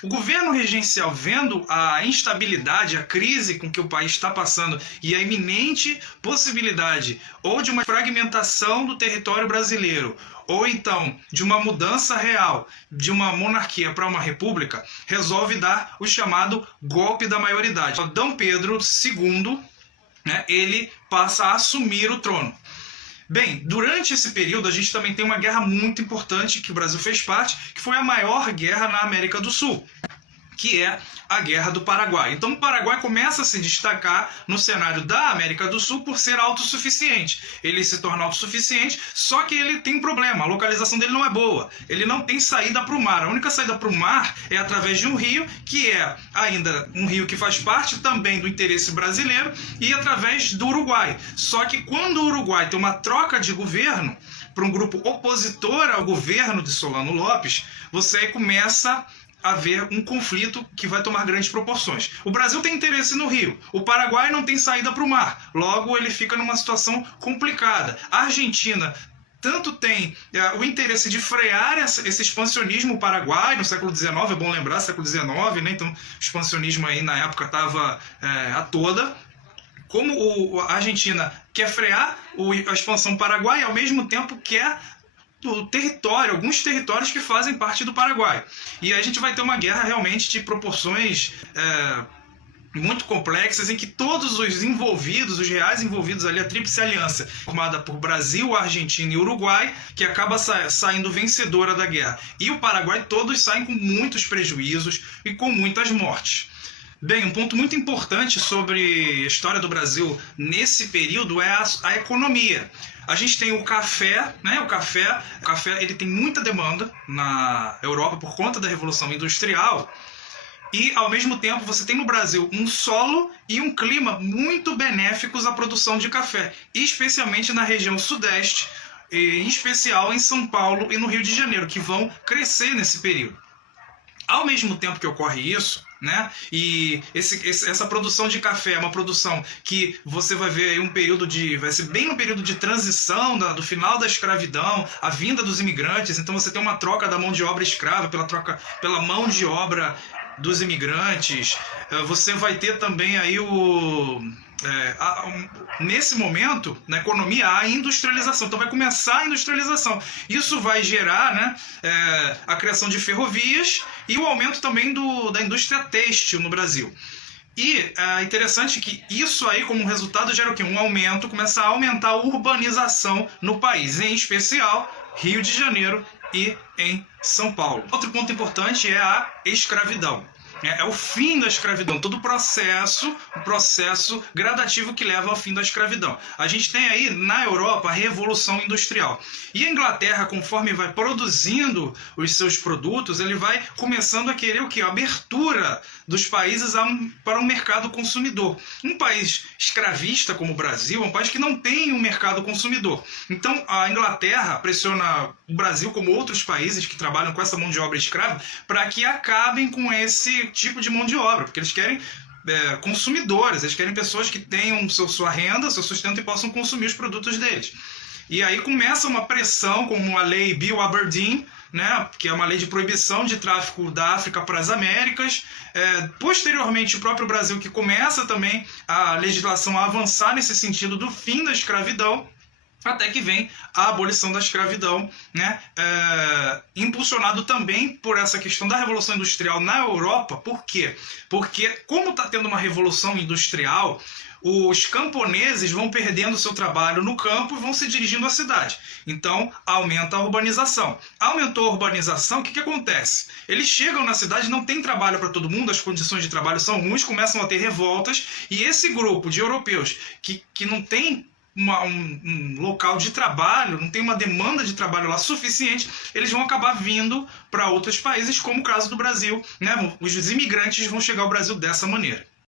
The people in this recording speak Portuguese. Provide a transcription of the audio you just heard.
O governo regencial, vendo a instabilidade, a crise com que o país está passando e a iminente possibilidade ou de uma fragmentação do território brasileiro, ou então de uma mudança real de uma monarquia para uma república, resolve dar o chamado golpe da maioridade. Dom Pedro II, né, ele passa a assumir o trono. Bem, durante esse período a gente também tem uma guerra muito importante que o Brasil fez parte, que foi a maior guerra na América do Sul, que é a Guerra do Paraguai. Então o Paraguai começa a se destacar no cenário da América do Sul por ser autossuficiente. Ele se torna autossuficiente, só que ele tem um problema, a localização dele não é boa. Ele não tem saída para o mar. A única saída para o mar é através de um rio, que é ainda um rio que faz parte também do interesse brasileiro, e através do Uruguai. Só que quando o Uruguai tem uma troca de governo para um grupo opositor ao governo de Solano Lopes, você aí começa haver um conflito que vai tomar grandes proporções. O Brasil tem interesse no rio, o Paraguai não tem saída para o mar, logo ele fica numa situação complicada. A Argentina tanto tem o interesse de frear esse expansionismo paraguai no século XIX, é bom lembrar, século XIX, né? Então o expansionismo aí na época estava a toda, como a Argentina quer frear a expansão paraguaia, ao mesmo tempo quer o território, alguns territórios que fazem parte do Paraguai. E aí a gente vai ter uma guerra realmente de proporções muito complexas, em que todos os envolvidos, os reais envolvidos ali, a Tríplice Aliança, formada por Brasil, Argentina e Uruguai, que acaba saindo vencedora da guerra. E o Paraguai, todos saem com muitos prejuízos e com muitas mortes. Bem, um ponto muito importante sobre a história do Brasil nesse período é a economia. A gente tem o café, né? O café ele tem muita demanda na Europa por conta da Revolução Industrial. E, ao mesmo tempo, você tem no Brasil um solo e um clima muito benéficos à produção de café, especialmente na região sudeste, em especial em São Paulo e no Rio de Janeiro, que vão crescer nesse período. Ao mesmo tempo que ocorre isso, né? E essa produção de café é uma produção que você vai ver aí vai ser bem no período de transição do final da escravidão, a vinda dos imigrantes. Então você tem uma troca da mão de obra escrava pela mão de obra dos imigrantes. Você vai ter também aí nesse momento, na economia, a industrialização. Então vai começar a industrialização. Isso vai gerar, né, a criação de ferrovias e o aumento também da indústria têxtil no Brasil. E é interessante que isso aí, como resultado, gera o quê? Um aumento, começa a aumentar a urbanização no país, em especial Rio de Janeiro e em São Paulo. Outro ponto importante é a escravidão. É o fim da escravidão, todo o processo gradativo que leva ao fim da escravidão. A gente tem aí na Europa a Revolução Industrial. E a Inglaterra, conforme vai produzindo os seus produtos, ele vai começando a querer o quê? A abertura dos países para um mercado consumidor. Um país escravista como o Brasil é um país que não tem um mercado consumidor. Então a Inglaterra pressiona o Brasil, como outros países que trabalham com essa mão de obra escrava, para que acabem com esse tipo de mão de obra, porque eles querem consumidores, eles querem pessoas que tenham sua renda, seu sustento e possam consumir os produtos deles. E aí começa uma pressão, como a lei Bill Aberdeen, né, que é uma lei de proibição de tráfico da África para as Américas. Posteriormente, o próprio Brasil, que começa também a legislação a avançar nesse sentido do fim da escravidão, até que vem a abolição da escravidão, né? Impulsionado também por essa questão da Revolução Industrial na Europa. Por quê? Porque, como está tendo uma revolução industrial, os camponeses vão perdendo seu trabalho no campo e vão se dirigindo à cidade. Então, aumenta a urbanização. Aumentou a urbanização, o que acontece? Eles chegam na cidade, não tem trabalho para todo mundo, as condições de trabalho são ruins, começam a ter revoltas, e esse grupo de europeus que não tem um local de trabalho, não tem uma demanda de trabalho lá suficiente, eles vão acabar vindo para outros países, como o caso do Brasil, né? Os imigrantes vão chegar ao Brasil dessa maneira.